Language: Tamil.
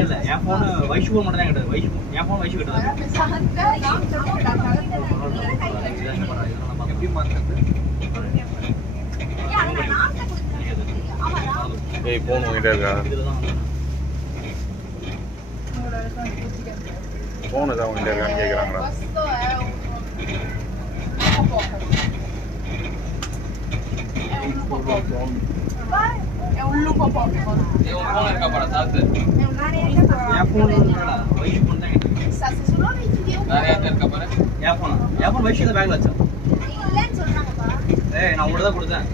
இல்ல என் போன் வைஷு போன் மட்டும் தான் கிடையாது. என் போன் வைஷு கிட்ட எப்படி மாத்துறது? ஏய் போன் உங்ககிட்ட இருக்கா? போன் ஏதாவது உங்ககிட்ட இருக்கான்னு கேட்குறாங்களா? È un lupo Pokémon. È un po' nel caparazzo. È un po' nel Vaishu phone தான் கிட்ட. Sono video. வேற யார்ட்ட இருக்கா பாரு. என் போன் வைஷு இந்த பேக்ல வச்சா. இல்லன்னு சொல்றாங்கப்பா. ஏய் நான் உடனே தான் கொடுத்தேன்.